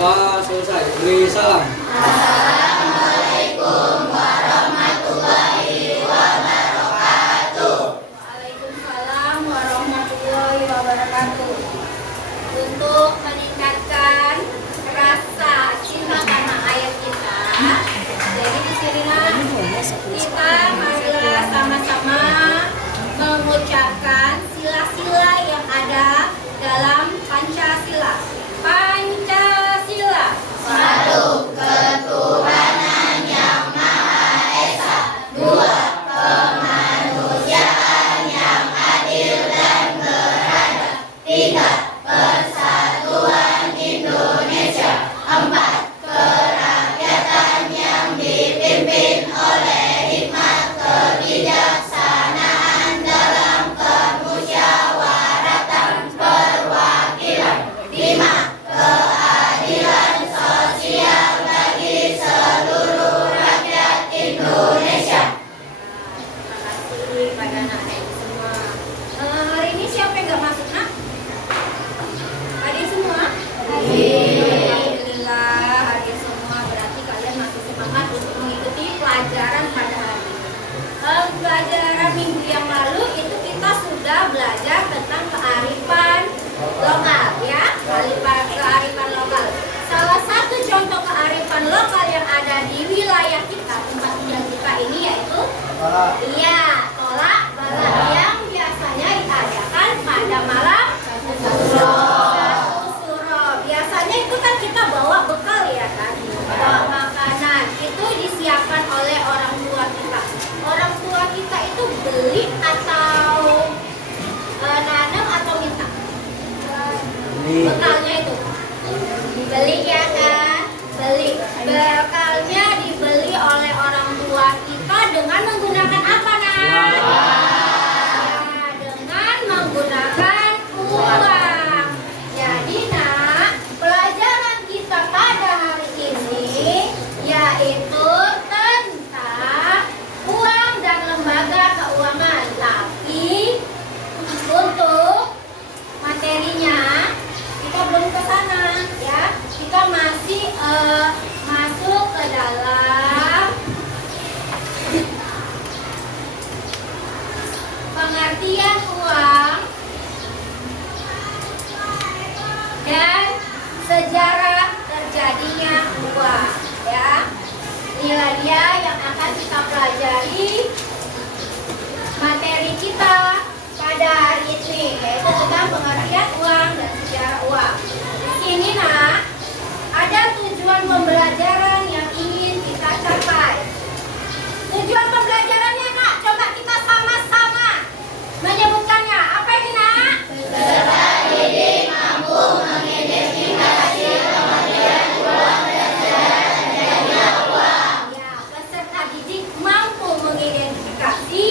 Doa selesai. Beri salam. Assalamualaikum warahmatullahi wabarakatuh. Waalaikumsalam warahmatullahi wabarakatuh. Untuk meningkatkan rasa cinta karena ayat kita, jadi di sini kita marilah sama-sama mengucapkan sila-sila yang ada dalam Pancasila. Pancasila. Satu, ketuhanan yang Maha Esa. Dua, kemanusiaan yang adil dan beradab. Tiga, persatuan Indonesia. Empat, kerakyatan yang dipimpin oleh hikmat kebijaksanaan dalam kemusyawaratan perwakilan. Lima, keadilan sosial bagi seluruh rakyat Indonesia. Terima kasih pada anak-anak semua. Hari ini siapa yang nggak masuk, nak? Adik semua? Alhamdulillah, adik semua. Berarti kalian masih semangat untuk mengikuti pelajaran pada hari ini. Pelajaran minggu yang lalu itu kita sudah belajar tentang kearifan lokal, ya. Kearifan lokal. Salah satu contoh kearifan lokal yang ada di wilayah kita, tempat tinggal kita ini yaitu tolak bala yang biasanya diadakan pada malam satu suro. Biasanya itu kan kita bawa bekal, ya kan, bawa makanan. Itu disiapkan oleh orang tua kita. Orang tua kita itu beli atau nanam atau minta bekalnya itu? Dibeli, ya kan? Beli. Bekalnya dibeli oleh orang tua kita dengan menggunakan apa, nak? Ya, dengan menggunakan uang. Jadi, nak, pelajaran kita pada hari ini yaitu tentang uang dan lembaga keuangan. Tapi untuk materinya kita belum ke sana, ya. Kita masih masuk ke dalam pengertian uang dan sejarah terjadinya uang, ya. Inilah dia yang akan kita pelajari materi kita pada hari ini, yaitu tentang pengertian uang dan sejarah uang. Di sini, nak, ada tujuan pembelajaran yang ingin kita capai. Tujuan pembelajarannya, nak, coba kita sama-sama menyebutkannya. Apa ini, nak? Peserta didik mampu mengidentifikasi pengertian uang dan sejarah terjadinya uang. Ya, peserta didik mampu mengidentifikasi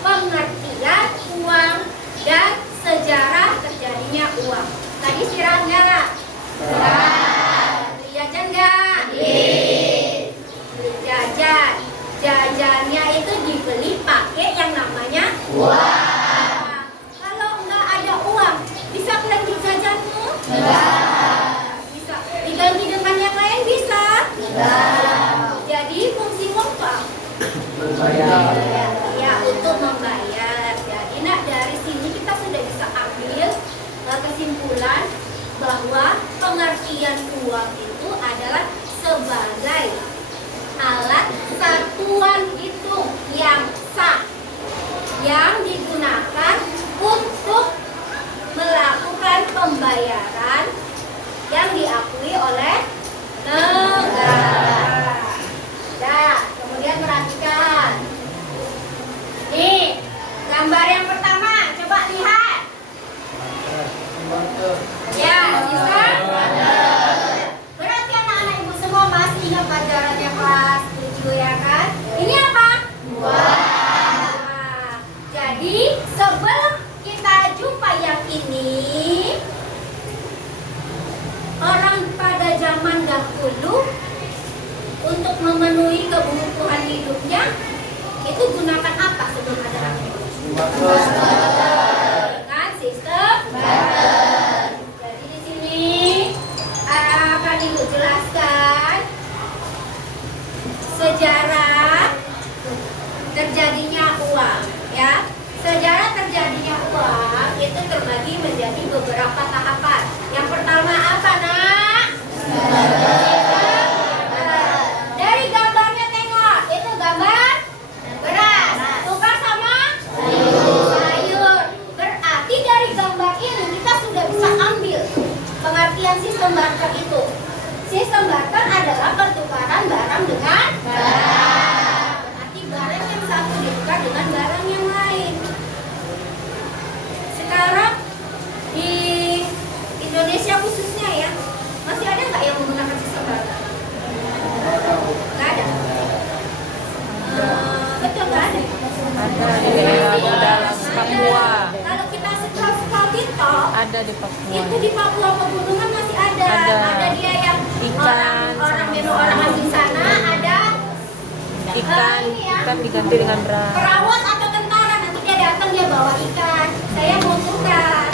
pengertian uang dan sejarah terjadinya uang. Tadi istirahat nggak? Beli jajan nggak? Beli jajan. Jajannya itu dibeli pakai yang namanya uang. Kalau nggak ada uang, bisa kalian beli jajanmu? Bisa. Diganti dengan yang lain bisa? Jadi fungsi uang apa? Ya, untuk membayar. Jadi, nak, dari sini kita sudah bisa ambil kesimpulan bahwa pengertian uang itu adalah sebagai alat satuan hitung yang sah yang digunakan untuk melakukan pembayaran yang diakui oleh negara. Nah, kemudian perhatikan. Nih, gambar yang pertama, coba lihat. Ya, bisa? Berarti anak-anak ibu semua masih ingat pelajarannya kelas 7, ya kan? Ini apa? Jadi, sebelum terbagi menjadi beberapa tahapan. Yang pertama apa, Nak? Dari gambarnya tengok, itu gambar beras. Tukar sama sayur. Berarti dari gambar ini kita sudah bisa ambil pengertian sistem barter itu. Sistem barter adalah pertukaran barang dengan barang. Berarti barang yang satu ditukar dengan barang yang lain. Sekarang di Indonesia khususnya ya, masih ada nggak yang menggunakan sistem barter? Nggak ada. Betul nggak ada? Ada di daerah dalam Papua. Kalau kita scroll TikTok, Ada di Papua. itu di Papua pegunungan masih ada. Ada. Dia yang Ikan, orang sama memang orang asing sana ada Ikan diganti dengan beras. perawat atau tentara, nanti dia datang dia bawa ikan. Saya mau tukar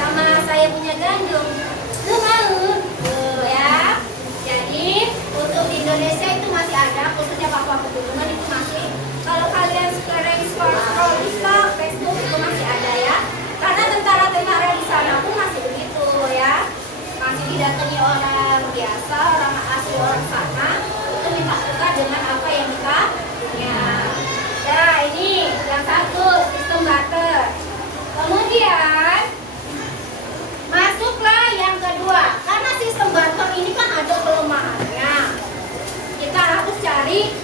sama saya punya gandum. Lu mau? Tuh ya. Jadi untuk di Indonesia itu masih ada, khususnya Papua pegunungan itu masih. Kalau kalian sekarang scroll di Facebook itu masih ada ya. Karena tentara-tentara di sana pun masih begitu ya. Masih didatangi orang biasa, orang asli orang sana, itu minta tukar dengan apa yang kita punya. Nah ini yang satu, sistem barter. Kemudian masuklah yang kedua. Karena sistem barter ini kan ada kelemahannya. Kita harus cari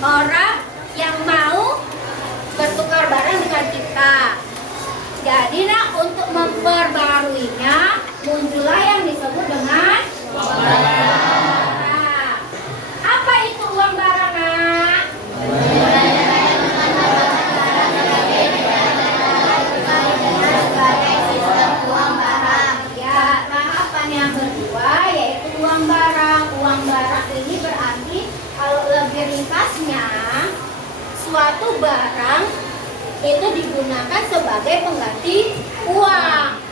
orang yang mau bertukar barang dengan kita. Jadi untuk memperbaruinya muncullah yang disebut dengan uang barang. Apa itu uang barang, Nak? Ya, tahapan yang kedua yaitu uang barang. Uang barang ini berarti kalau lebih ringkasnya suatu barang itu digunakan sebagai pengganti uang.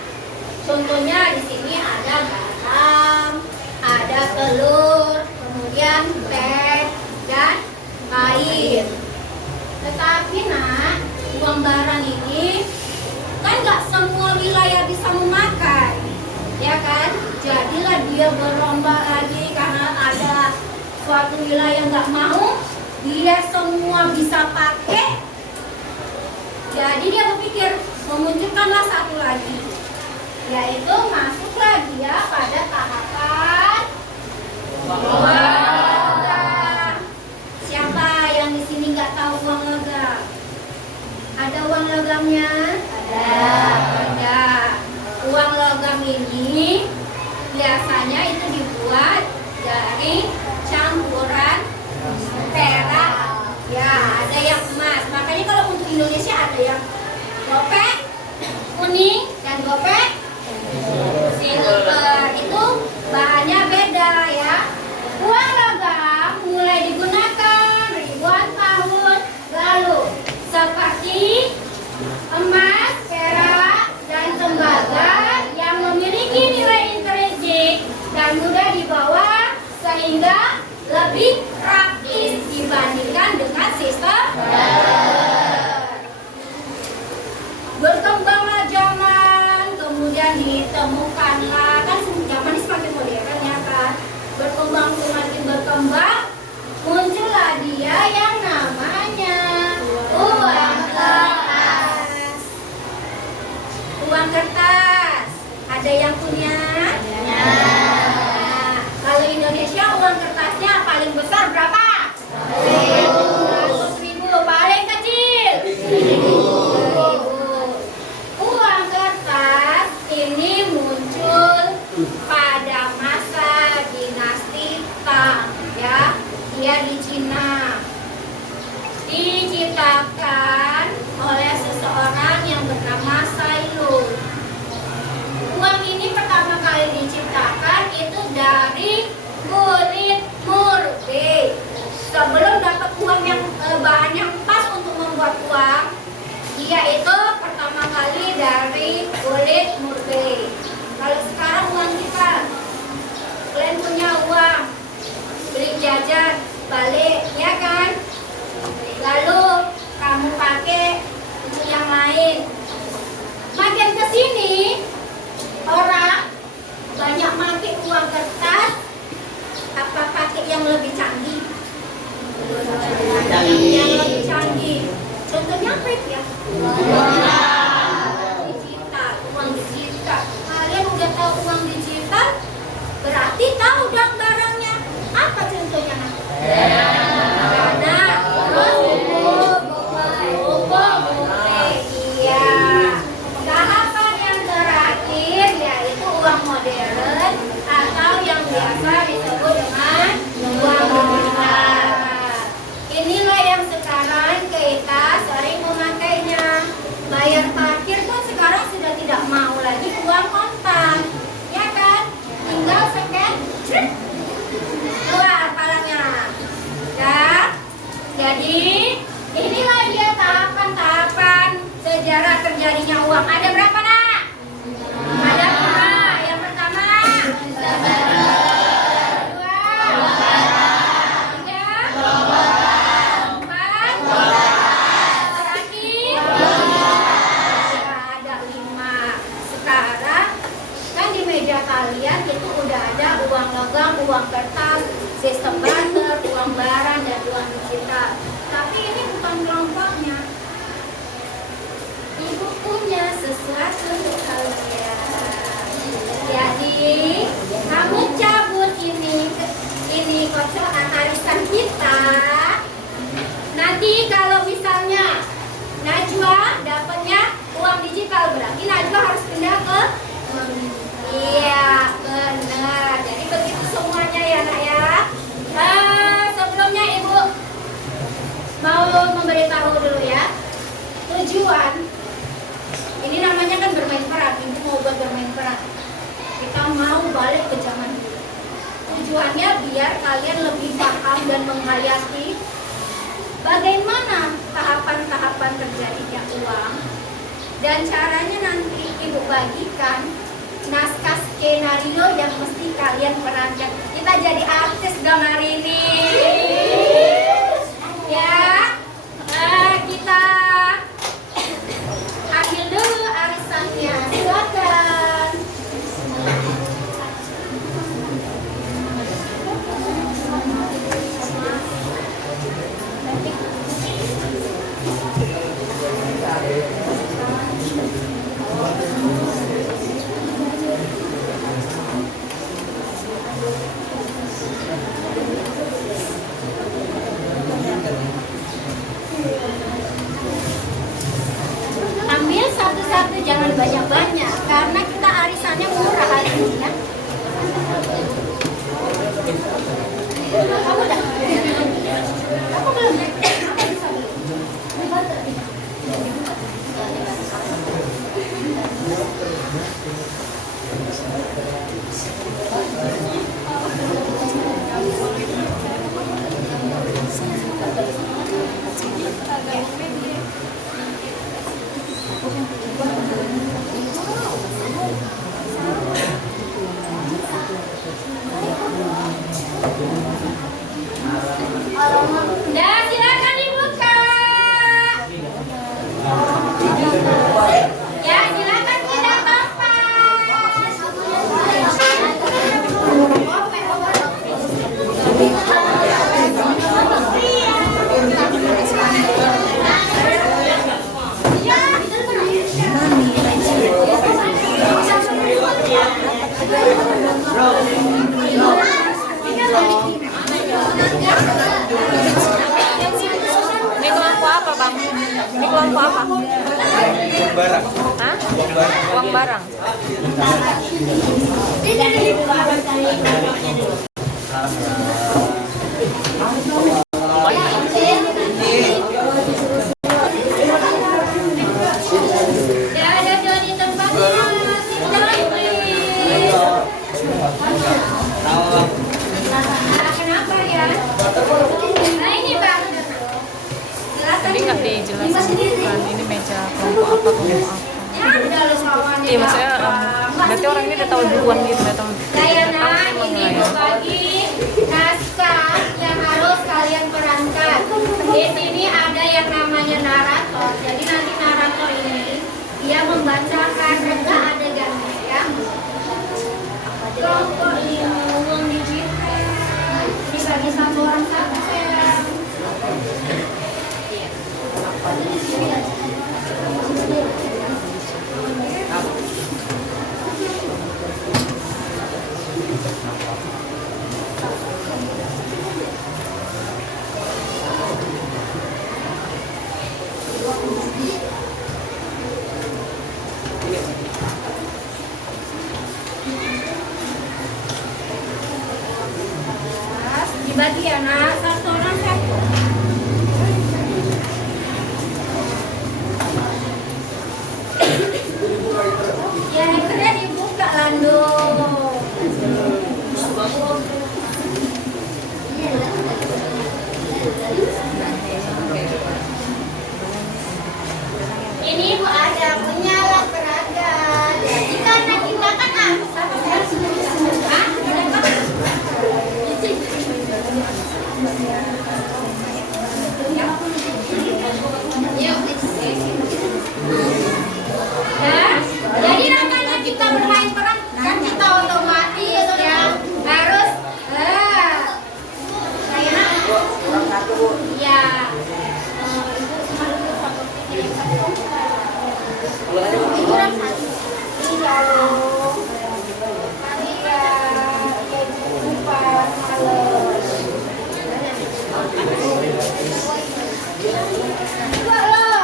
Contohnya di sini ada garam, ada telur, kemudian teh dan air. Tetapi Nak, uang barang ini kan nggak semua wilayah bisa memakai, ya kan? Jadilah dia berlomba lagi karena ada suatu wilayah nggak mau, dia semua bisa pakai. Jadi dia berpikir memunculkanlah satu lagi, yaitu masuklah dia pada tahapan uang logam. Siapa yang di sini nggak tahu uang logam? Ada uang logamnya? Ada. Uang logam ini biasanya itu dibuat dari campuran perak. Ya, ada yang emas. Makanya kalau untuk Indonesia ada yang gopek, kuning, dan gopek silver. Itu bahannya beda ya. Uang logam mulai digunakan ribuan tahun lalu seperti emas, perak, dan tembaga yang memiliki nilai intrinsik dan mudah dibawa sehingga lebih praktis dibandingkan dengan sistem berkembanglah zaman, kemudian ditemukanlah, kan zaman ini semakin modern ya kan, berkembang semakin berkembang, muncullah dia yang namanya uang kertas. Uang kertas, ada yang punya? Nah, kalau Indonesia uang kertasnya paling besar berapa? 100.000. Paling kecil? 1.000. Uang kertas ini muncul pada masa dinasti Tang ya. Dia di Cina. Diciptakan oleh seseorang yang bernama Sailun. Uang ini pertama kali diciptakan itu dari kulit murbe. Sebelum dapat uang yang bahan yang pas untuk membuat uang, dia itu pertama kali dari kulit murbe. Kalau sekarang uang kita, kalian punya uang, beli jajan, balik, ya kan? Lalu kamu pakai untuk yang lain. Makin ke sini uang digital, berarti tahu dong barangnya. Apa contohnya? Dana, terus buku, iya. Tahapan yang terakhir yaitu uang modern atau yang biasa disebut dengan uang digital. Inilah yang sekarang kita sering memakainya. Bayar parkir pun sekarang sudah tidak mau lagi uang kontan, ya kan? Tinggal scan, keluar palanya. Ya, jadi inilah dia tahapan-tahapan sejarah terjadinya uang. Ada berapa, Nak? Ada berapa? Yang pertama, kedua, tiga, empat, terakhir, ada 5. Sekarang kan di meja kalian itu udah ada uang logam, uang kertas, sistem barter, uang barang, dan uang digital. Tapi ini bukan kelompoknya. Ibu punya sesuatu untuk kalian. Jadi kamu cabut ini kocokan arisan kita. Nanti kalau misalnya Najwa dapatnya uang digital, berarti Najwa harus pindah ke iya, benar. Jadi begitu semuanya ya, Nak ya. Sebelumnya Ibu mau memberitahu dulu ya. Tujuan ini namanya kan bermain peran. Ibu mau buat bermain peran. Kita mau balik ke zaman dulu. Tujuannya biar kalian lebih paham dan menghayati bagaimana tahapan-tahapan terjadinya uang, dan caranya nanti Ibu bagikan naskah skenario yang mesti kalian perankan. Kita jadi artis dong hari ini. Ya, kita ambil dulu arisannya. Silakan. Ambil satu-satu, jangan banyak-banyak, karena kita arisannya murah hari ini ya. Kamu udah? Aku belum. Aku bisa belum? Nah, silakan dibuka. Ya, silakan pindah Ini kelompok apa, Bang? Ini kelompok apa? Uang barang. Hah? Uang barang. Ya, ada di tempatnya. Silakan, please. Nah, kenapa ya? Nah, ini Bang. Silakan. Tadi nggak dijelasin kan ini meja kelompok apa, kelompok apa. Ya, udah lu soalnya. Iya, maksudnya berarti orang ini udah tahu duluan gitu, udah tahu. Dayana, Emang ini lah ya. berbagi naskah yang harus kalian perankan. Di sini ada yang namanya narator. Jadi nanti narator ini dia membacakan reka adegannya ya. Kelompok uang digital dibagi satu orang satu ya. Dibagi ya nak, satu orang satu. Ya kena dibuka Lando. Ini Bu ada punya alat peraga. Jadi karena kita kan jadi namanya kita bermain peran kan kita otomatis ya harus ya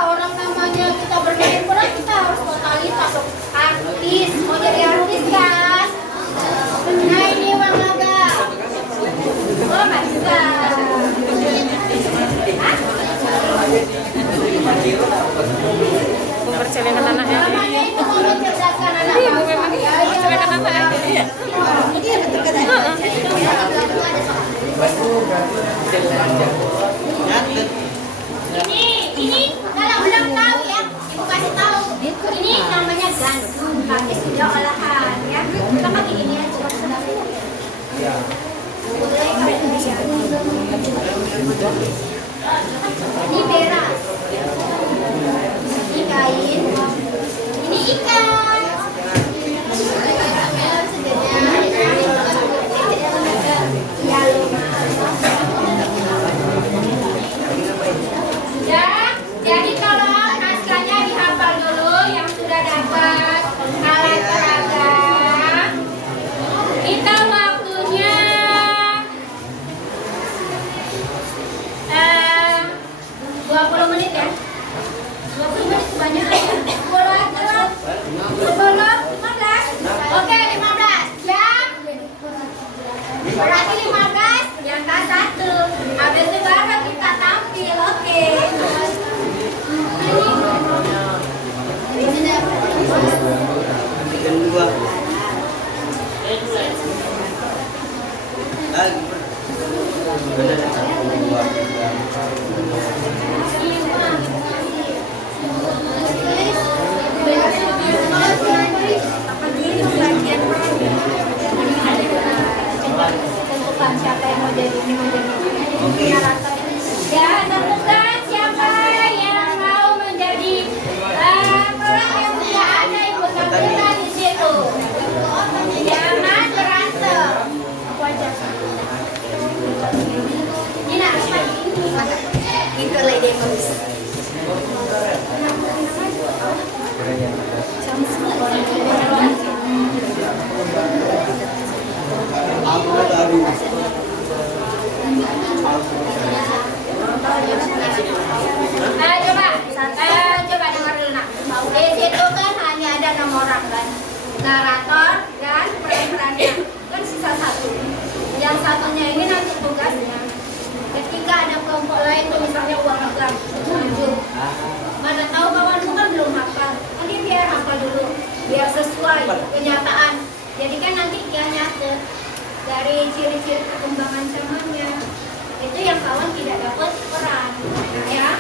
orang namanya kita bermain peran kita harus totalitas artis, mau jadi artis kan? Nah ini Bang Aga. Oh bisa. Mempercayakan anaknya. Namanya itu mau mencerdaskan anak. Iya, memang mempercayakan anaknya. Iya. Iya betul kan? Ini kalau belum tahu ya, Ibu kasih tahu. Ini namanya gandum, pakai sudah olahan ya. Kita pakai ini aja. Ini beras. Ini kain. Ini ikan. Ya, jadi kalau naskahnya dihafal dulu yang sudah dapat alat peraga. Kita waktunya 20 menit ya. 20 menit kebanyakan. 10 atau 15. Oke, 15. Jam. Berarti 15 yang satu. Habis itu baru kita tampil. Oke. Kedua. Lagi. Tentukan siapa yang mau jadi ya, tentukan siapa yang mau menjadi orang yang tidak ada ibu tampilkan di situ. Jangan berantem. Aku aja. Ini nak ini. Itu lady moms. Coba dengar dulu nak. Di situ kan hanya ada 6 orang kan, narator dan peran-perannya kan sisa satu. Yang satunya ini nanti tugasnya. Ketika ada kelompok lain tuh misalnya uang pegang maju, mana tahu kawanmu kan belum hafal, nanti biar hafal dulu, biar sesuai kenyataan. Jadi kan nanti dia nyata dari ciri-ciri perkembangan zamannya. Itu yang kawan tidak dapat peran. Nah ya,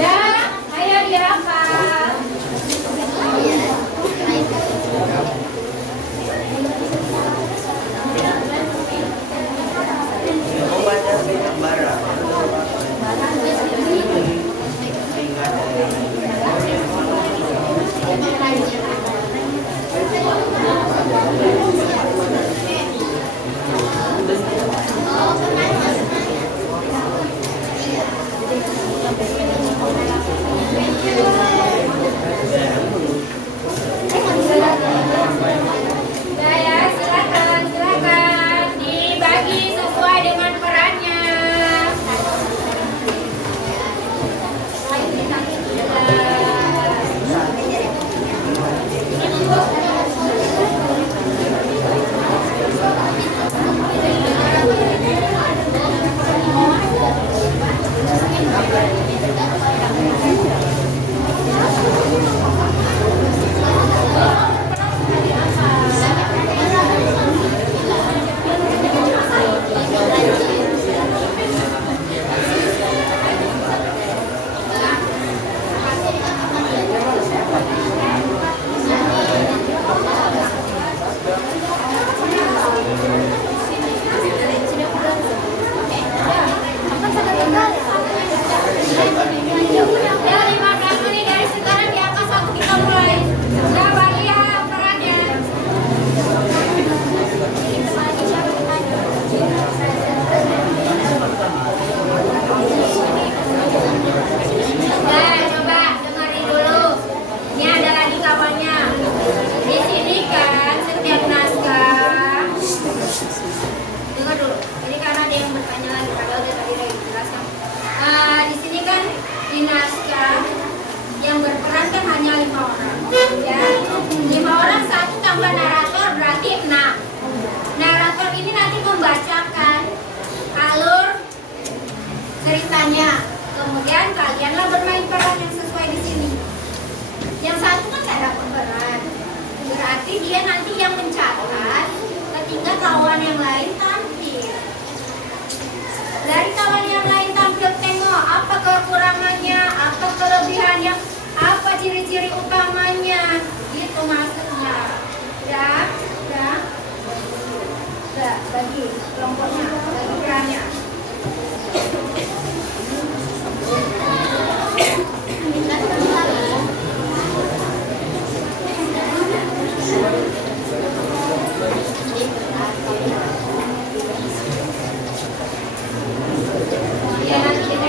dah, ayo dihafal. Ya ya, silakan, silakan dibagi sesuai dengan perannya. Ya 15 menit dari sekarang di angka 1 kita mulai. Ya bagi ya perannya. Ya coba dengerin dulu. Ini ada lagi kawannya. Di sini kan setiap naskah. Dengar dulu. Ini karena ada yang bertanya lagi kalau dia tadi udah dijelaskan. Di sini kan di naskah yang berperan kan hanya 5 orang, ya. 5 orang, 1 tambah narator berarti 6. Narator ini nanti membacakan alur ceritanya, kemudian kalianlah bermain peran yang sesuai di sini. Yang 1 kan tidak dapat peran, berarti dia nanti yang mencatat ketika kawan yang lain tampil. Dari kawan yang lain tampil, tengok apa kekurangannya, apa kelebihannya, apa ciri-ciri utamanya, gitu maksudnya. Ya, bagi kelompoknya, bagi perannya. Ya, nanti kita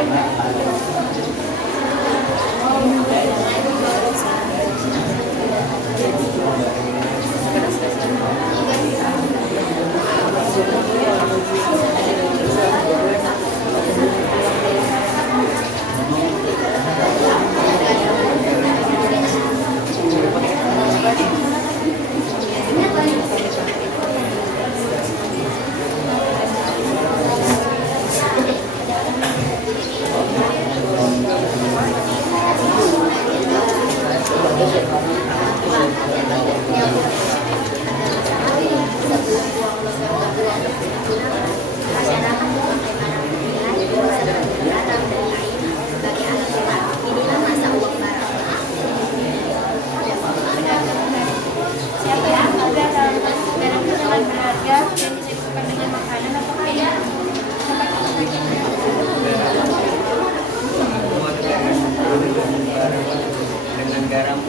dengan garam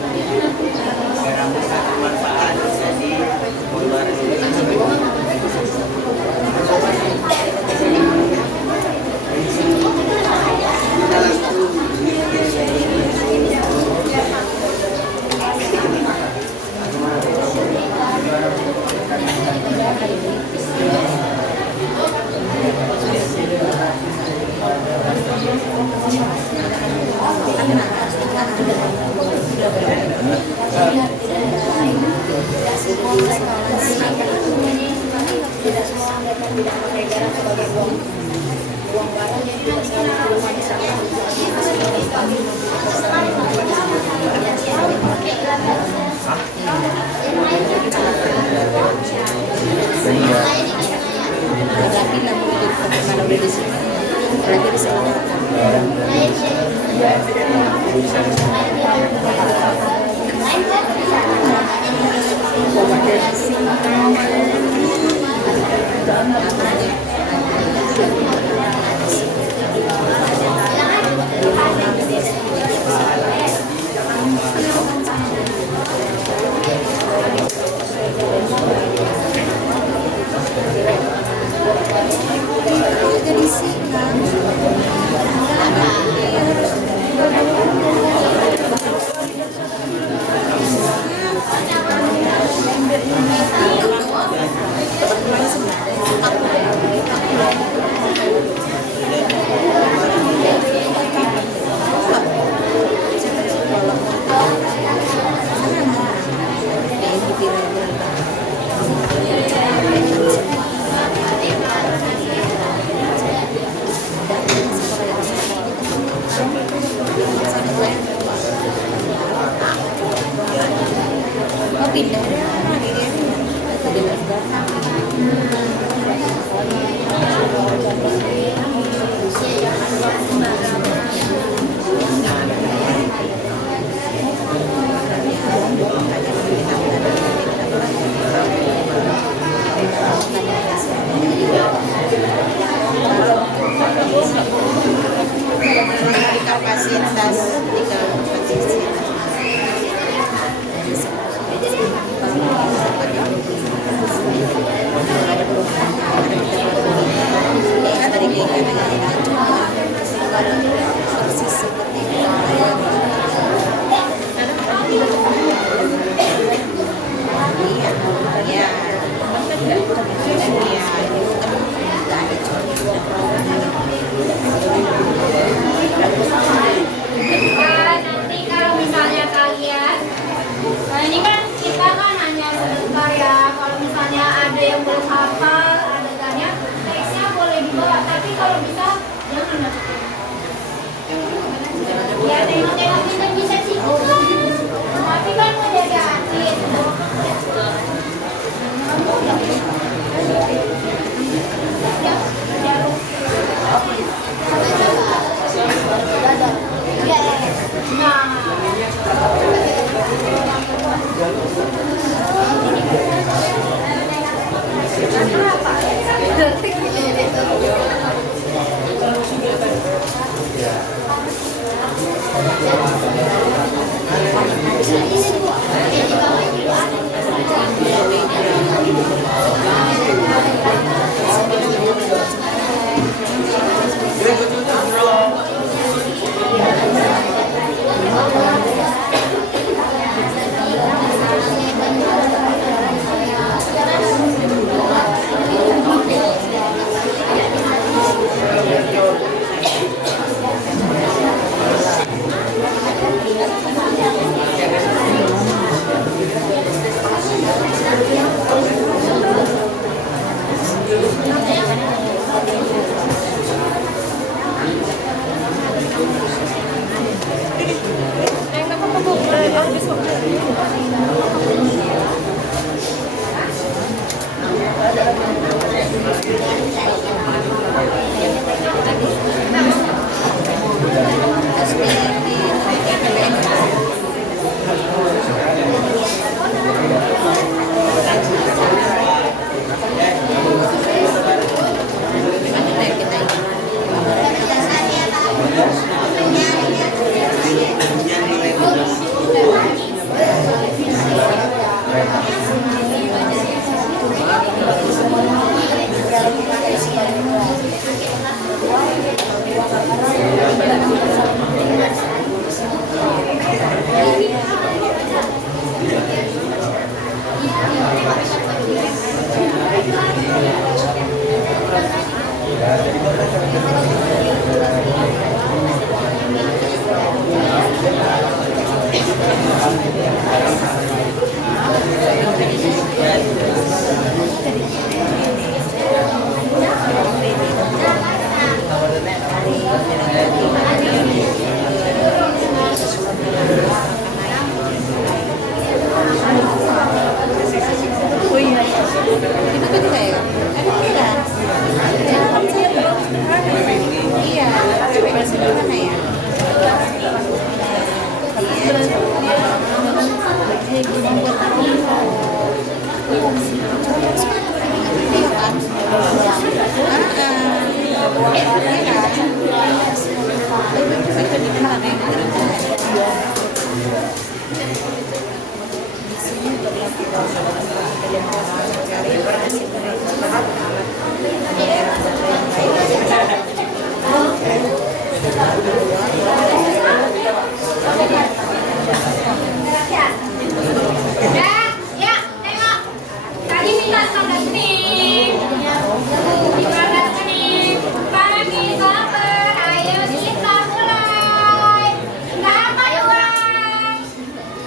satu manfaat, jadi tidak semua mereka tidak pakai garam sebagai buang barang, jadi nanti kalau rumah di sana Lagi namun itu bagaimana udah di sini berarti bisa Thank you. Kapasitas di kabupaten persis seperti Nanti kalau misalnya kalian, nah ini kan kita kan hanya sebentar ya. Kalau misalnya ada yang belum hafal adegannya, teksnya boleh dibawa. Tapi kalau bisa jangan masukin. Ya tengok-tengok kita bisa sih kan. Tapi kan mau jaga hati.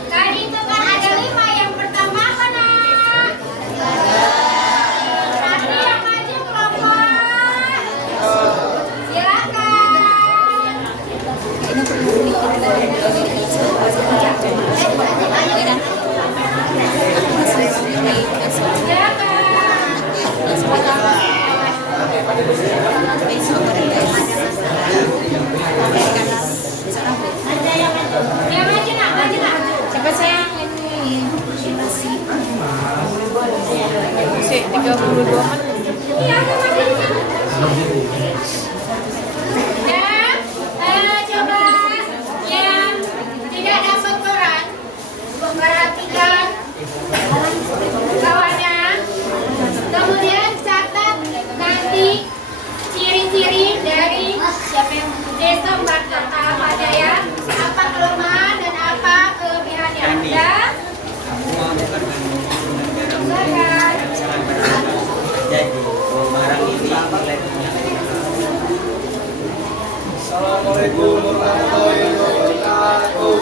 Tadi itu kan ada 5. Yang pertama apa, Nak? 32 menit. Iya, masih. Coba yang tidak dapat koran, perhatikan kawannya. Kemudian catat nanti ciri-ciri dari sistem barter tahap ada ya. Apa kelemahan dan apa kelebihannya ada? Aku mau bekerja dengan garam Silakan. sangat berharga. Jadi barang ini nilai Assalamualaikum warahmatullahi wabarakatuh.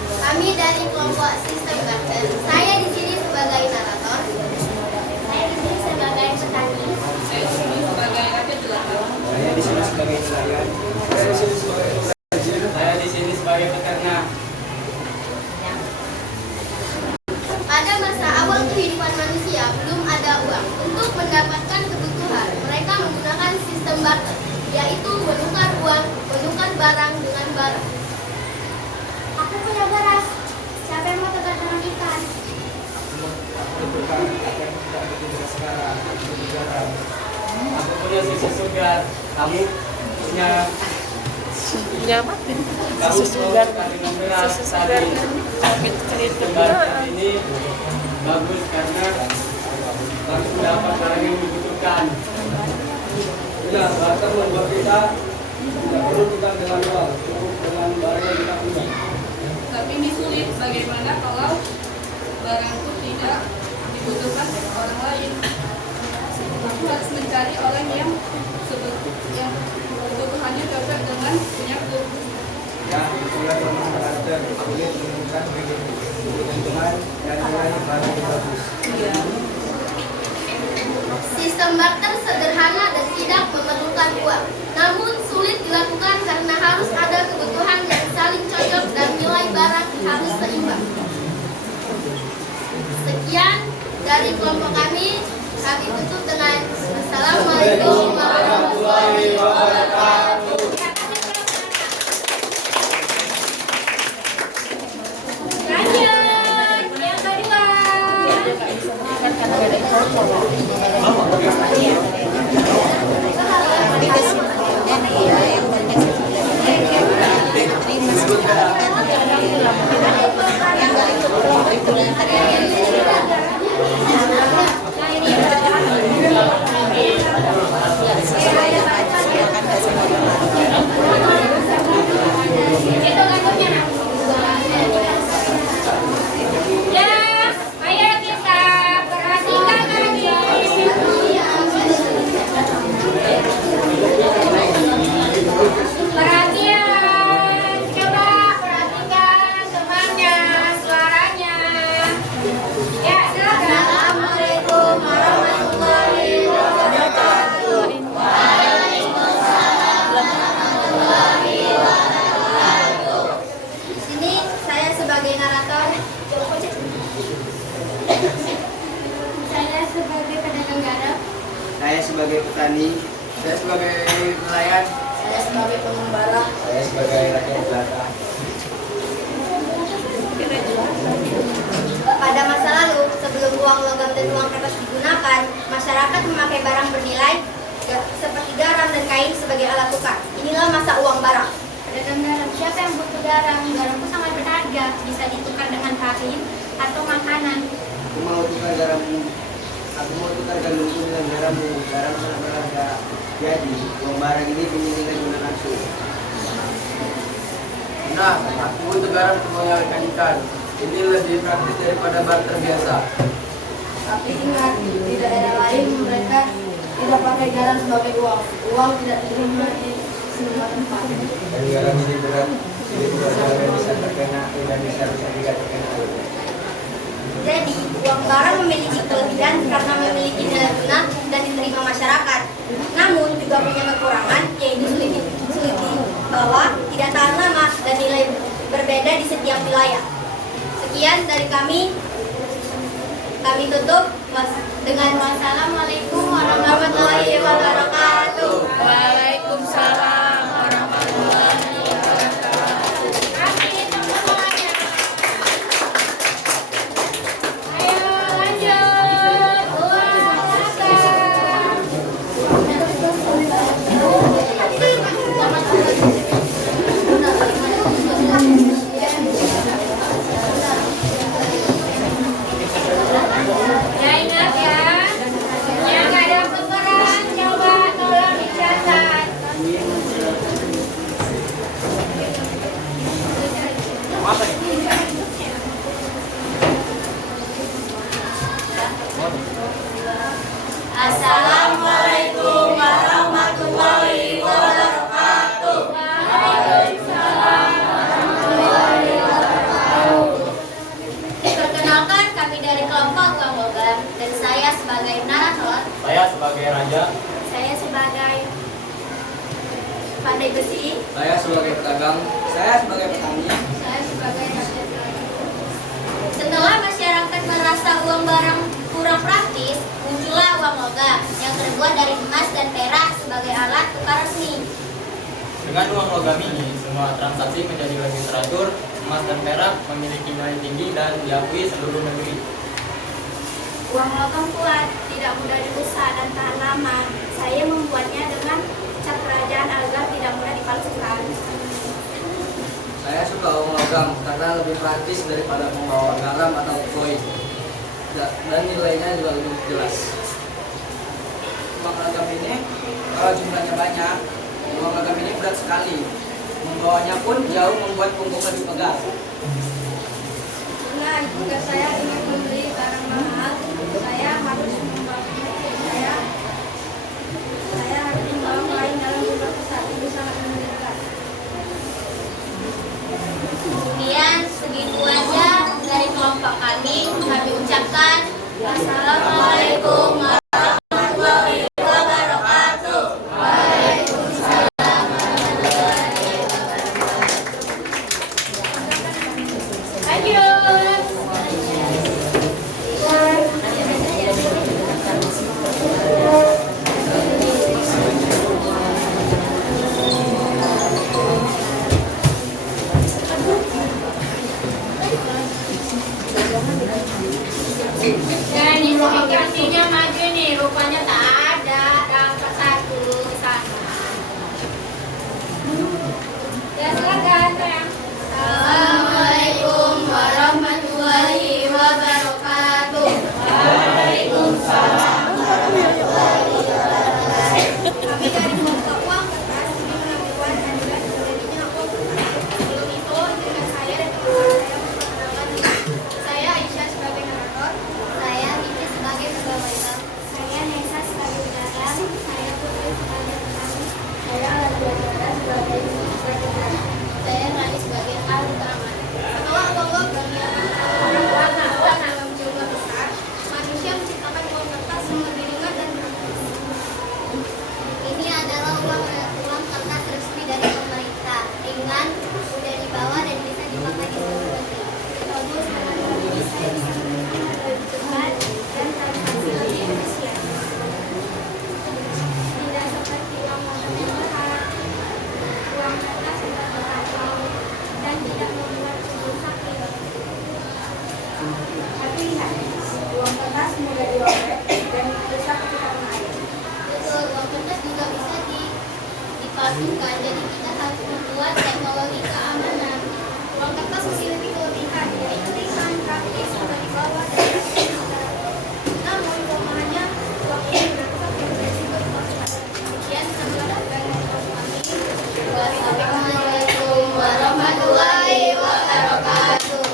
Kami dari kelompok sistem barter. Saya di sini sebagai narator. Saya di sini sebagai petani. Saya di sini sebagai nelayan. Saya di sini sebagai peternak. Pada masa awal kehidupan manusia belum ada uang. Untuk mendapatkan kebutuhan, mereka menggunakan sistem barter, yaitu menukar uang, menukar barang dengan barang. Aku punya beras. Siapa yang mau tukar dengan ikan? Aku punya sisi sugar. Kamu punya Punya apa? kamu Susu mau segar. tukar dengan beras Susu tadi. segar. Sakit cerita. Barang ini bagus karena bagus mendapat barang yang dibutuhkan. Ya, barter membuat kita tidak perlu tukar dengan uang, cukup dengan barang yang kita punya. Tapi ini sulit, bagaimana kalau barang itu tidak dibutuhkan oleh orang lain. Aku harus mencari orang yang kebutuhannya cocok dengan punyaku. Ya, itulah yang barter sulit menemukan keuntungan dan nilai barang yang bagus. Sistem barter sederhana dan tidak memerlukan uang. Namun sulit dilakukan karena harus ada kebutuhan yang saling cocok dan nilai barang harus seimbang. Sekian dari kelompok kami tutup dengan Assalamualaikum warahmatullahi wabarakatuh. Lanjut, yang kedua. Itu gantunnya, Nak. Ya, ayo kita perhatikan lagi. Perhatian, coba perhatikan temannya, suaranya. Ya, silakan. Assalamualaikum warahmatullahi wabarakatuh. Di sini saya sebagai narator. Saya sebagai pedagang garam. Saya sebagai petani. Saya sebagai nelayan. Saya sebagai pengembara. Saya sebagai rakyat jelata. Pada masa lalu, sebelum uang logam dan uang kertas digunakan, masyarakat memakai barang bernilai seperti garam dan kain sebagai alat tukar. Inilah masa uang barang. Pedagang garam, siapa yang butuh garam? Garam itu sangat berharga, bisa ditukar dengan kain atau makanan. Aku mau tukar garam. Aku mau tukar gandumku dengan garammu. Garam sangat berharga. Jadi uang barang ini punya nilai guna langsung. Nah, aku butuh garam untuk mengalirkan ikan. Ini lebih praktis daripada barter biasa. Tapi ingat, di daerah lain mereka tidak pakai garam sebagai uang. Uang tidak diterima di semua tempat. Dan garam ini berat. Jadi garam yang bisa terkena dan bisa tidak terkena. Jadi, uang barang memiliki kelebihan karena memiliki nilai guna dan diterima masyarakat. Namun juga punya kekurangan, yaitu sulit dibawa, tidak tahan lama, dan nilai berbeda di setiap wilayah. Sekian dari kami tutup dengan wassalamualaikum warahmatullahi wabarakatuh. Waalaikumsalam warahmatullahi pandai besi. Saya sebagai pedagang. Saya sebagai petani. Saya sebagai rakyat. Setelah masyarakat merasa uang barang kurang praktis, muncullah uang logam yang terbuat dari emas dan perak sebagai alat tukar resmi. Dengan uang logam ini, semua transaksi menjadi lebih teratur. Emas dan perak memiliki nilai tinggi dan diakui seluruh negeri. Uang logam kuat, tidak mudah dirusak dan tahan lama. Saya membuatnya dengan cat kerajaan agar tidak mudah dipalsukan. Saya suka uang logam karena lebih praktis daripada membawa garam atau koin. Dan nilainya juga lebih jelas. Uang logam ini, kalau jumlahnya banyak, uang logam ini berat sekali. Membawanya pun jauh membuat punggung lebih pegal. Nah, jika saya ingin membeli barang mahal, saya harus membawa lain dalam jumlah besar. Ini sangat menyulitkan. Kemudian segitu aja dari kelompok kami ucapkan wassalamualaikum warahmatullahi wabarakatuh. Waalaikumsalam warahmatullahi wabarakatuh. Lanjut. Dan ini aplikasinya maju nih, rupanya tak ada angka 1 di sana. Ya silakan sayang. Assalamualaikum warahmatullahi wabarakatuh. Waalaikumsalam warahmatullahi wabarakatuh. Kami dari kelompok uang kertas ini mengajukan ajudan terjadinya uang kertas. Sebelum itu dengan saya dan teman-teman saya memperkenalkan diri. Saya Aisyah sebagai narator. Saya Vicky sebagai pegawai. Saya Nesa sebagai pedagang. Saya Putri sebagai petani. Saya Alazara sebagai sekretariat. Saya Rani sebagai ahli keamanan. Setelah uang-uang yang warna dalam jumlah besar, manusia menciptakan uang kertas yang lebih ringan dan praktis. Ini adalah uang kertas resmi dari pemerintah, ringan, mudah dibawa dan bisa dipakai di seluruh negeri. Bagus karena ini saya bisa menggunakan lebih cepat dan transaksi lebih efisien. Tidak seperti uang logam yang berat, uang kertas tidak berkacau dan tidak membuat tubuh sakit. Tapi lihat, uang kertas mudah dirobek dan rusak ketika kena air. Betul, uang kertas juga bisa dipalsukan, jadi kita harus membuat teknologi keamanan. Uang kertas memiliki kelebihan, yaitu ringan, praktis, mudah dibawa, dan dapat digunakan. Namun, kelemahannya, uang ini beresiko dipalsukan. Sekian adalah dari kami. Wassalamualaikum warahmatullahi wabarakatuh.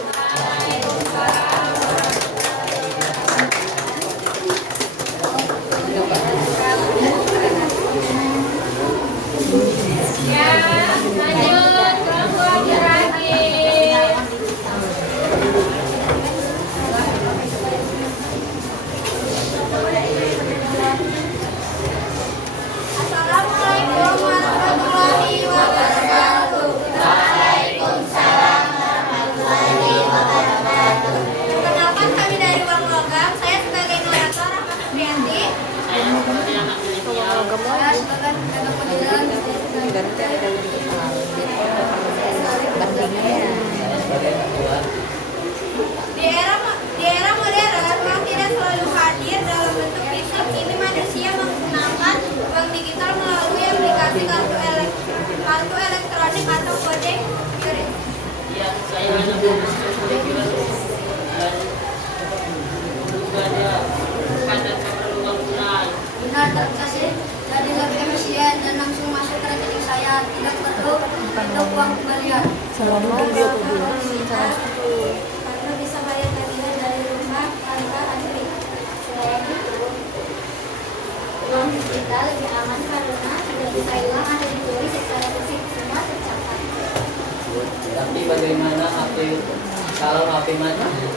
Ya, lanjut kelompok lagi. Assalamualaikum warahmatullahi wabarakatuh. Waalaikumsalam warahmatullahi wabarakatuh. Perkenalkan kami dari Uang Logam. Saya sebagai narator Rahmat Supriyanti. Saya sebagai anak milenial. Saya sebagai pedagang pengadilan. Di era modern, uang tidak selalu hadir dalam bentuk fisik. Kini manusia menggunakan uang digital melalui aplikasi kartu elektronik atau kode QRIS. Ya, saya hanya menggunakan dan tujuannya bukan dan keperluan tunai. Benar, transaksi dari lebih efisien dan langsung masuk ke rekening saya. Tidak perlu untuk uang kembalian. Karena bisa bayar tagihan dari rumah tanpa antri. Selain itu, uang digital lebih aman karena tidak bisa hilang atau dicuri secara fisik. Semua tercatat. Tapi bagaimana kalau HP mati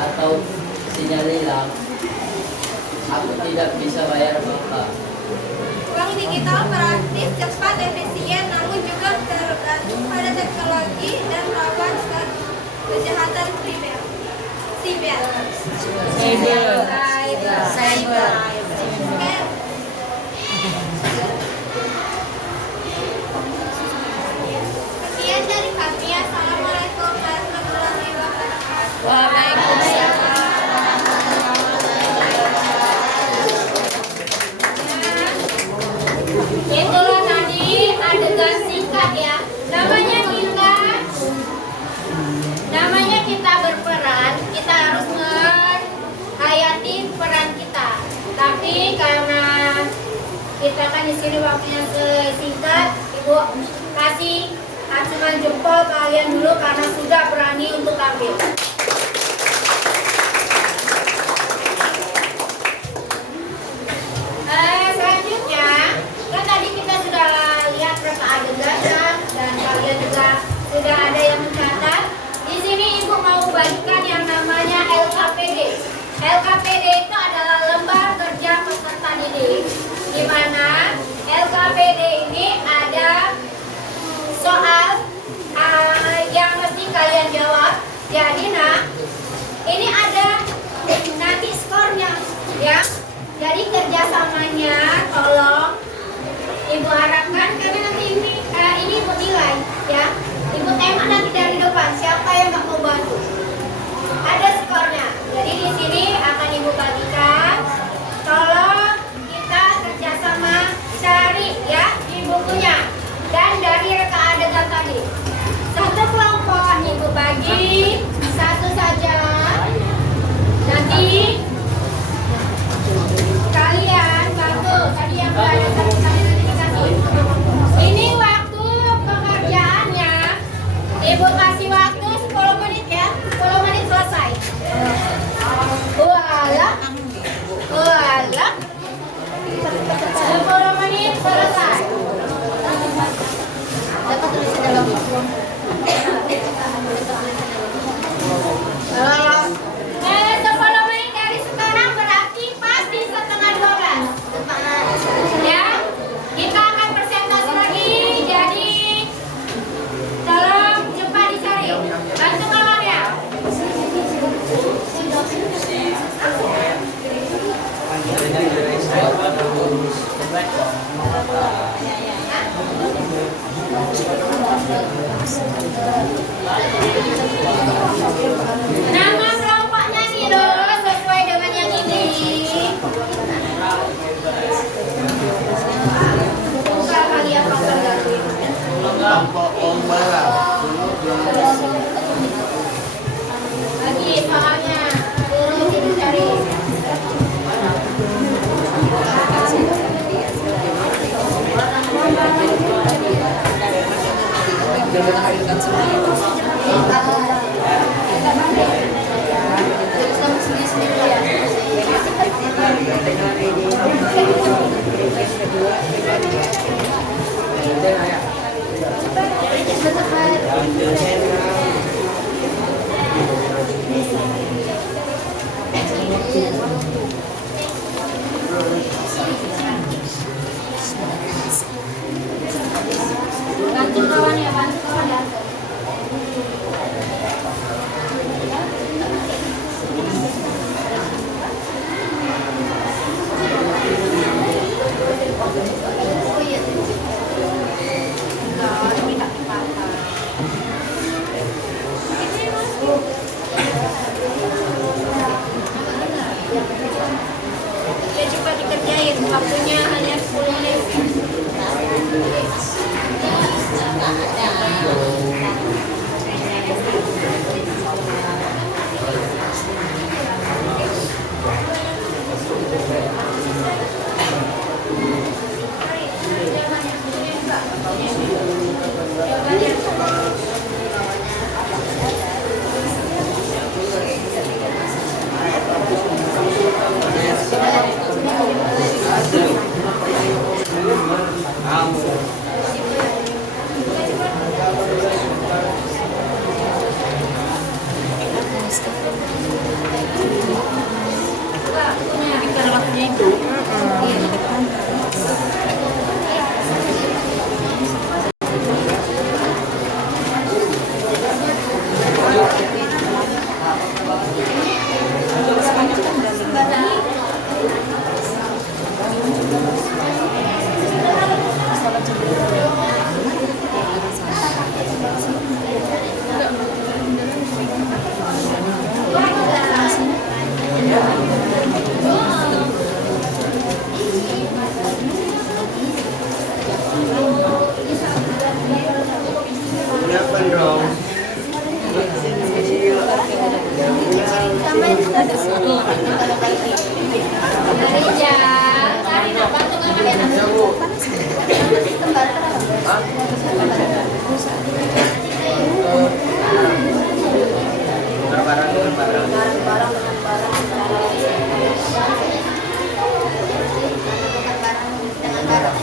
atau sinyal hilang? Aku tidak bisa bayar apa-apa. Uang digital praktis, cepat, efisien, Sekian dari kami. Assalamualaikum warahmatullahi wabarakatuh. Itulah tadi adegan singkat ya. Namanya kita berperan, kita harus menghayati peran kita. Tapi karena kita kan di sini waktunya singkat, Ibu kasih acungan jempol kalian dulu karena sudah berani untuk tampil. Selanjutnya, kan tadi kita sudah lihat berapa adegan dan kalian juga sudah ada yang mencatat. Di sini Ibu mau bagikan yang namanya LKPD. LKPD itu adalah lembar kerja peserta didik, di mana LKPD ini ada soal yang mesti kalian jawab. Jadi ini ada nanti skornya ya. Jadi kerjasamanya tolong Ibu harapkan karena nanti ini Ibu nilai ya. Ibu tengok nanti dari depan siapa yang nggak mau bantu. Ada skornya. Jadi di sini akan Ibu bagikan. Tolong kita kerjasama cari ya di bukunya dan dari reka adegan tadi. Satu kelompok Ibu bagi satu saja. Nanti kalian satu tadi yang berada satu kali nanti dikasih. Ini waktu pengerjaannya Ibu kasih waktu 10 menit ya. 10 menit selesai. Walah. 10 menit selesai. Dapat tulisnya dalam buku. 10 menit dari sekarang berarti pasti setengah 12. Ya, kita akan presentasi lagi. Jadi tolong cepat dicari. Bantu kawan ya. Nama kelompoknya nih dong sesuai dengan yang ini. Buka kali ya kelompok baru. Kelompok Ombala. Lagi soalnya turun dicari. Bantu kawan ya, bantu kawan ya. Ya coba dikerjain, waktunya hanya 10 menit. barang dengan barang. barang dengan barang secara bukan barang dengan barang.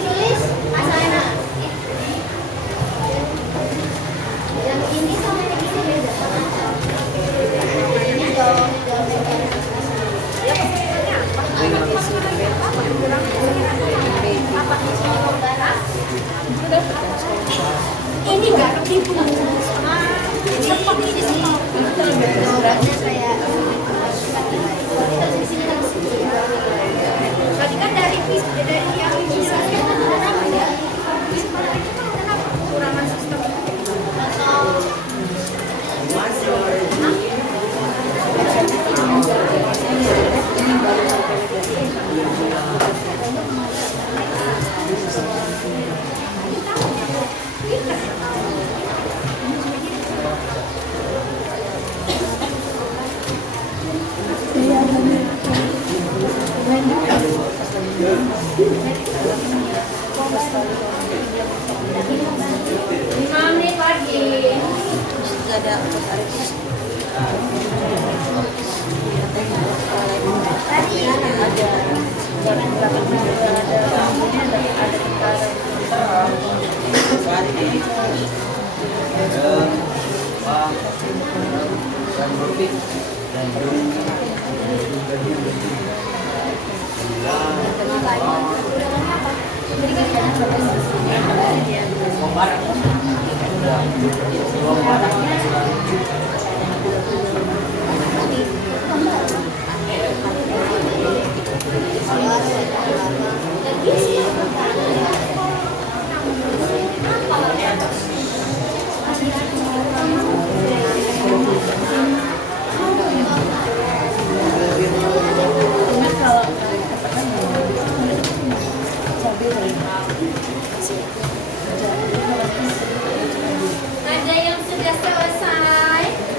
Tulis Asana. Yang ini sama yang ini beda. Ini dong. Ini nggak ketipu. Ini semua. Orangnya saya. Tadi kan dari yang dijelaskan kan udah apa ya? Kekurangan sistem. Menit lagi. Ada yang sudah selesai.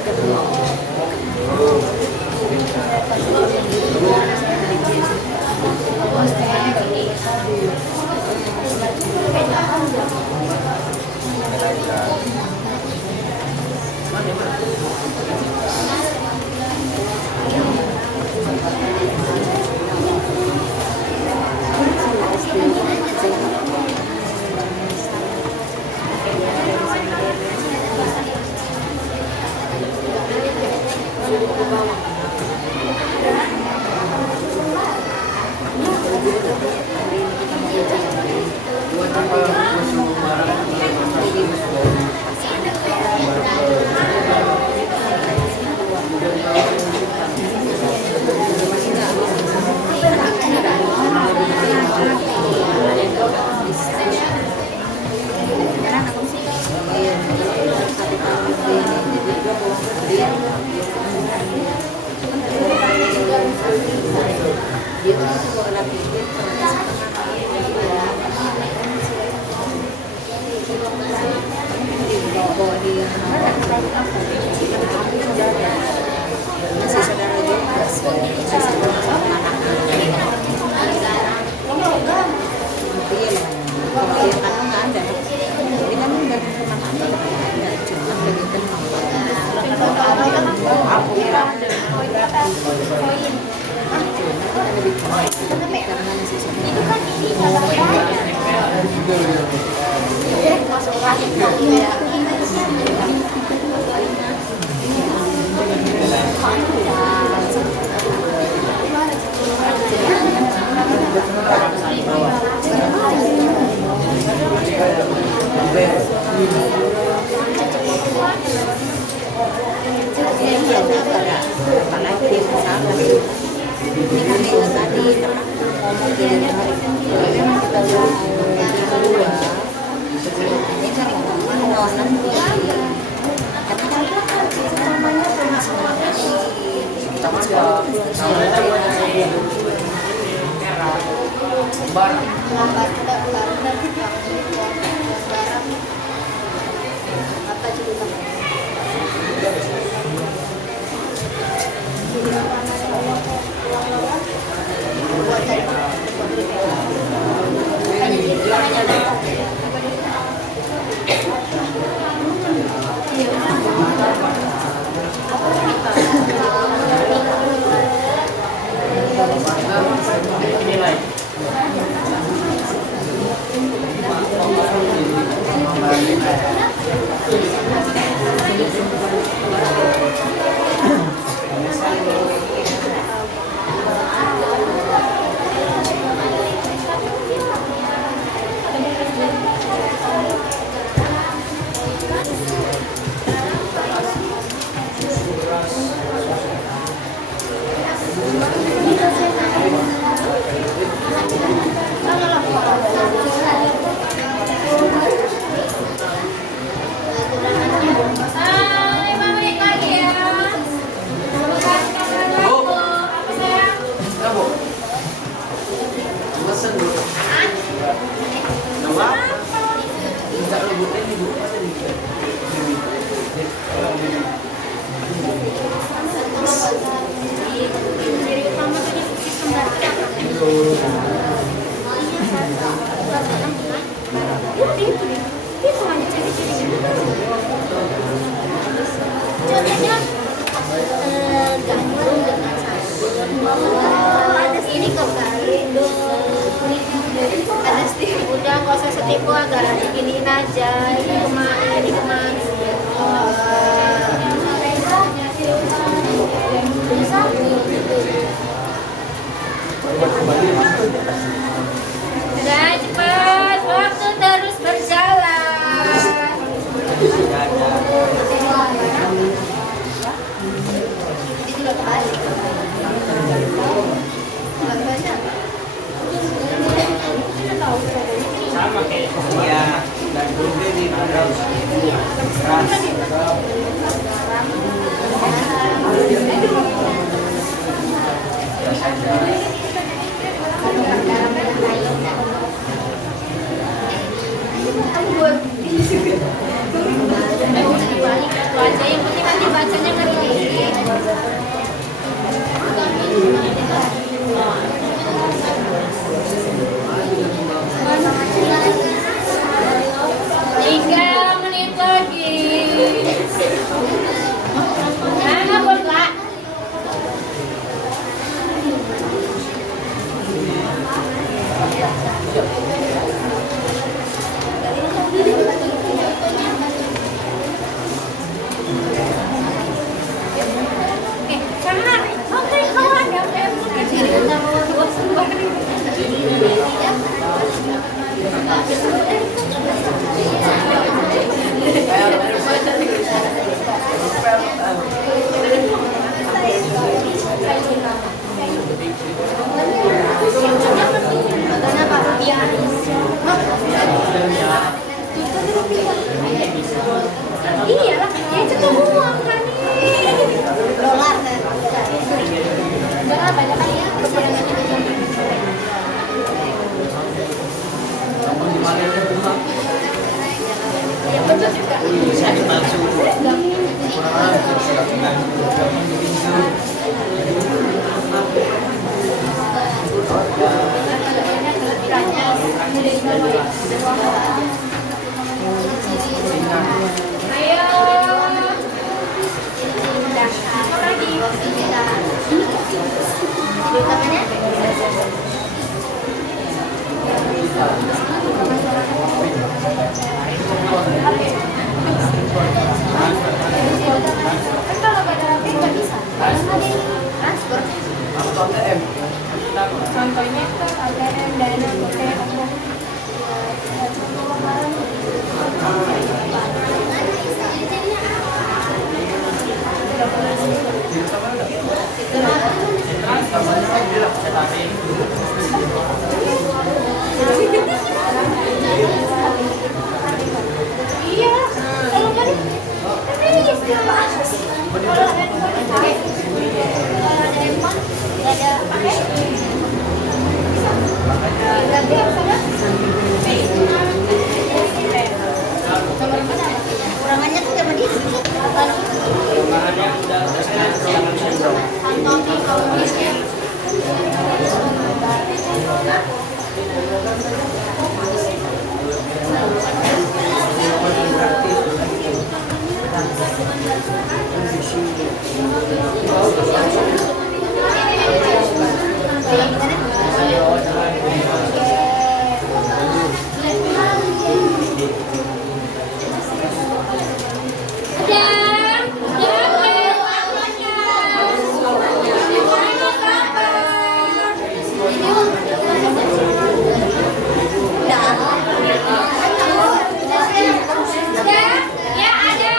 Ini ada setiap udah nggak usah setipu agak diginiin aja ini kemana udah cepat waktu terus berjalan. Ini juga kebalik. Sama kayak iya dan juga di keras. Baca yang penting nanti bacanya ngerti. Tiga menit lagi. Mana buat Kak? Biar Contohnya ATM, Dana, GoPay, Oppo. Iya, kalau kan tapi ini siapa? Kalau ada handphone dipakai, kalau ada handphone nggak ada pakai. Berarti harus ada. Kurangannya tuh sama dia. Antoni komunisnya. Ya ada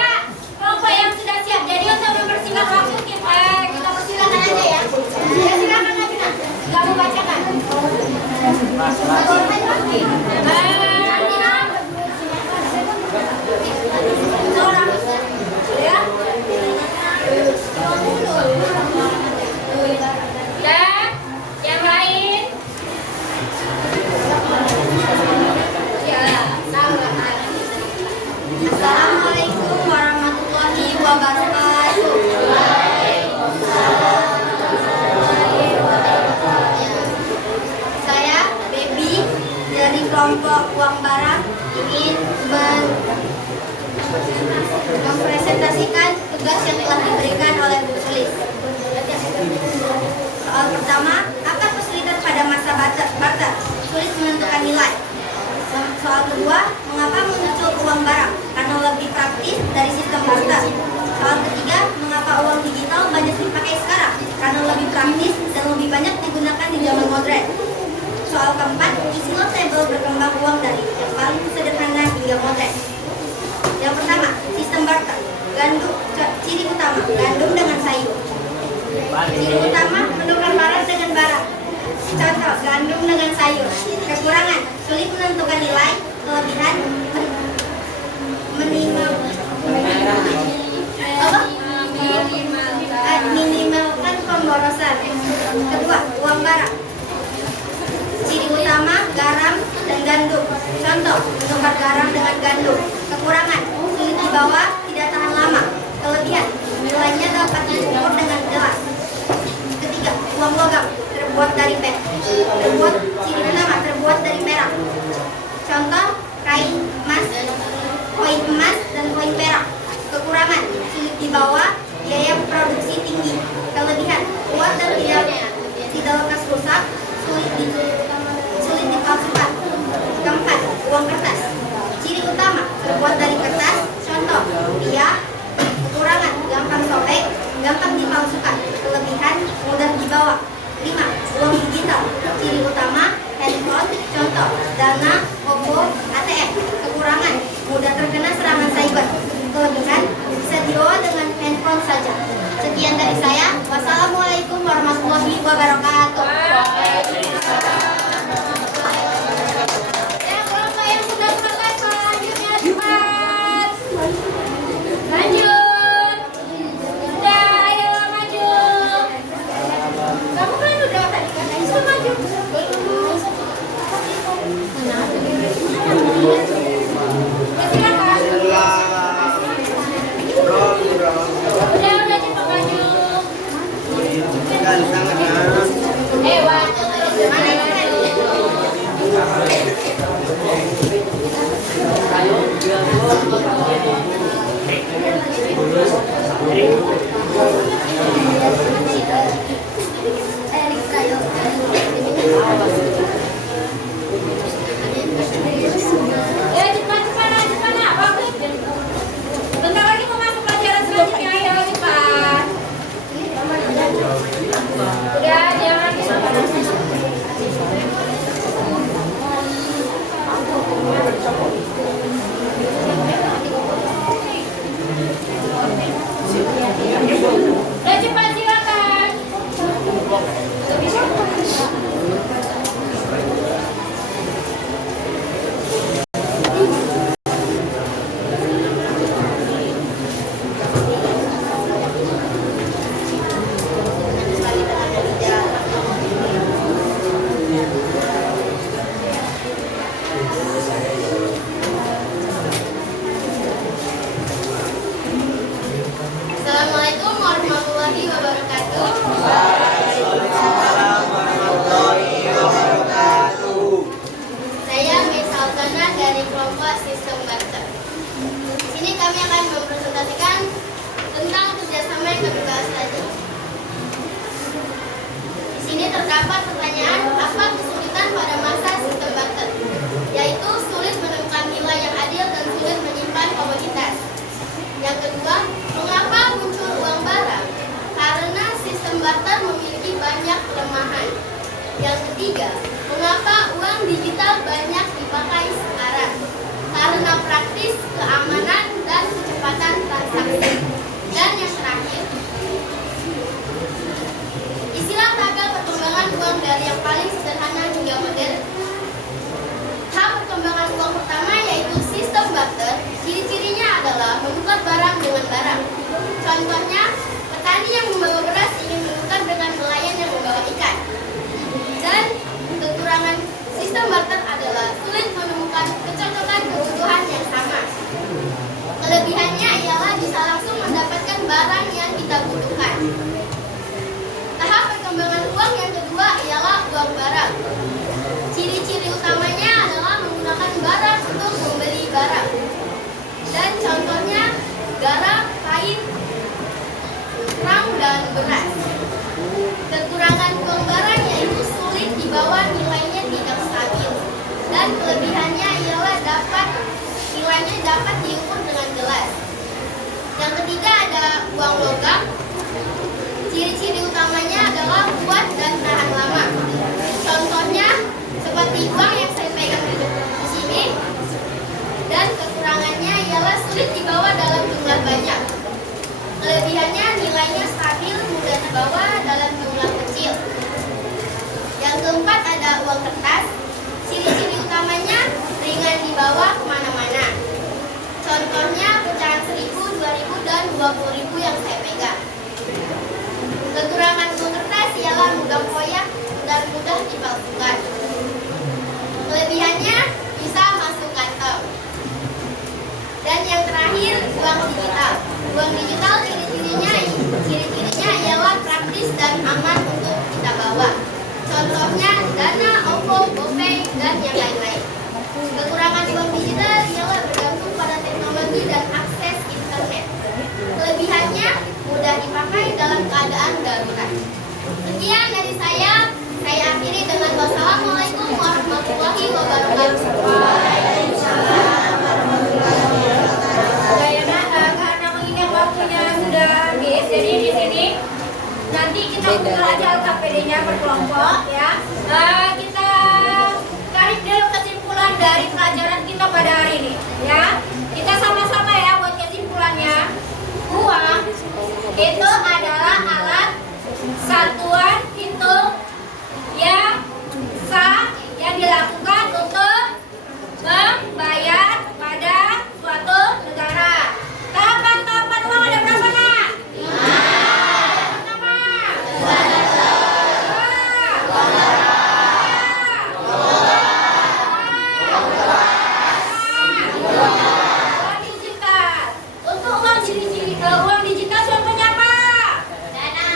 kelompok yang sudah siap. Jadi untuk mempersingkat waktu kita persilakan aja ya. Ya silakan aja. Nggak mau bacakan. Dan yang lain. Ya, Assalamualaikum warahmatullahi wabarakatuh. Saya Baby dari kelompok uang barang ingin mempresentasikan tugas yang telah diberikan oleh Bu Sulis. Soal pertama, apa kesulitan pada masa barter? Sulit menentukan nilai. Soal kedua, mengapa muncul uang barang? Karena lebih praktis dari sistem barter. Soal ketiga, mengapa uang digital banyak dipakai sekarang? Karena lebih praktis dan lebih banyak digunakan di zaman modern. Soal keempat, is notable berkembang uang dari yang paling sederhana hingga modern. Yang pertama, sistem barter. Gandum, ciri utama, gandum dengan sayur. Ciri utama, menukar barang dengan barang. Contoh, gandum dengan sayur. Kekurangan, sulit menentukan nilai. Kelebihan, minimalkan pemborosan. Kedua, uang barang. Ciri utama, garam dan gandum. Contoh, menukar garam dengan gandum. Kekurangan, sulit dibawa, tidak tahan lama. Kelebihan, nilainya dapat diukur dengan jelas. Ketiga, uang logam, terbuat dari ciri utama, terbuat dari perak. Contoh, koin emas dan koin perak. Kekurangan, sulit dibawa, biaya produksi tinggi. Kelebihan, kuat dan tidak lekas rusak, sulit dipalsukan. Keempat, uang kertas. Ciri utama, terbuat dari kertas. Contoh, rupiah. Kekurangan, gampang sobek, gampang dipalsukan. Kelebihan, mudah dibawa. 5. Uang digital. Ciri utama, handphone. Contoh, Dana, Oppo, ATM. Kekurangan, mudah terkena serangan cyber. Kelebihan, bisa dibawa dengan handphone saja. Sekian dari saya. Wassalamualaikum warahmatullahi wabarakatuh. Ya, kelompok yang sudah selesai selanjutnya cepat. Lanjut. Sudah, ayo maju. Kamu kan udah tadi katanya sudah maju. Udah cepat maju. Ya cepat nak. Bagus. Bentar lagi mau masuk pelajaran selanjutnya, ayo cepat. Udah jangan. terdapat pertanyaan apa kesulitan pada masa sistem barter, yaitu sulit menemukan nilai yang adil dan sulit menyimpan komoditas. Yang kedua, mengapa muncul uang barang? Karena sistem barter memiliki banyak kelemahan. Yang ketiga, mengapa uang digital banyak dipakai sekarang? Karena praktis, keamanan, dan kecepatan transaksi. Dan yang terakhir, istilah tabel perkembangan uang dari yang paling sederhana hingga modern. Hal perkembangan uang pertama yaitu sistem barter. Ciri-cirinya adalah menukar barang dengan barang. Contohnya, petani yang membawa beras ingin menukar dengan nelayan yang membawa ikan. Dan kekurangan sistem barter adalah sulit menemukan kecocokan kebutuhan yang sama. Kelebihannya ialah bisa langsung mendapatkan barang yang kita butuhkan. Tahap perkembangan uang yang kedua ialah uang barang. Ciri-ciri utamanya adalah menggunakan barang untuk membeli barang. Dan contohnya garam, kain, kerang, dan beras. Kekurangan uang barang yaitu sulit dibawa, nilainya tidak stabil. Dan kelebihannya ialah nilainya dapat diukur dengan jelas. Yang ketiga ada uang logam. Ciri-ciri utamanya adalah kuat dan tahan lama. Contohnya seperti uang yang saya pegang di sini. Dan kekurangannya ialah sulit dibawa dalam jumlah banyak. Kelebihannya nilainya stabil, mudah dibawa dalam jumlah kecil. Yang keempat ada uang kertas. Ciri-ciri utamanya ringan dibawa kemana-mana. Contohnya pecahan 1.000, 2.000, dan 20.000 yang saya pegang. Kekurangan uang kertas ialah mudah koyak dan mudah dipalsukan. Kelebihannya bisa masuk kantong. Dan yang terakhir uang digital. Uang digital ciri-cirinya ialah praktis dan aman untuk kita bawa. Contohnya Dana, OVO, GoPay, dan yang lain-lain. Kekurangan uang digital ialah bergantung pada teknologi dan akses internet. Kelebihannya mudah dipakai dalam keadaan darurat. Sekian dari saya akhiri dengan wassalamualaikum warahmatullahi wabarakatuh. Waalaikumsalam warahmatullahi wabarakatuh. Karena mengingat waktunya sudah habis, jadi di sini nanti kita buka aja KPD-nya berkelompok ya. Kita tarik dulu kesimpulan dari pelajaran kita pada hari ini ya. Kita sama-sama ya buat kesimpulannya. Uang itu adalah alat satuan hitung yang sah yang dilakukan untuk membayar pada suatu negara. Tahapan-tahapan uang ada berapa nak? 5. Pertama. Untuk uang digital contohnya apa? Dana.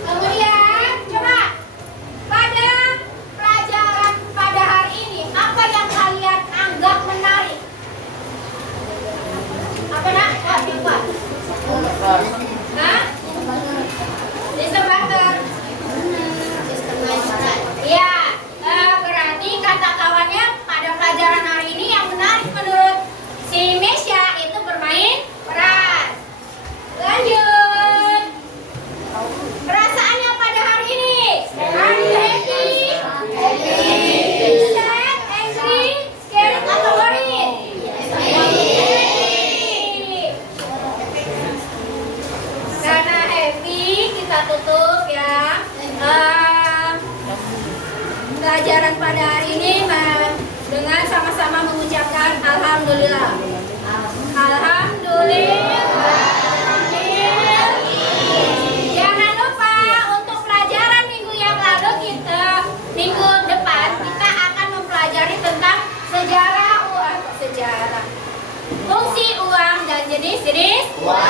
Kemudian coba pada pelajaran pada hari ini apa yang kalian anggap menarik? Apa nak? Hah? Sistem barter. Iya, berarti kata kawannya pada pelajaran hari ini yang menarik menurut si Mesya itu bermain peran. Lanjut. Perasaannya pada hari ini. Are you happy? Sad, angry, scared, atau worried? Karena happy kita tutup ya. Pelajaran pada hari ini dengan sama-sama mengucapkan alhamdulillah. Alhamdulillah. Jangan lupa untuk pelajaran minggu yang lalu minggu depan kita akan mempelajari tentang sejarah uang, fungsi uang dan jenis-jenis uang.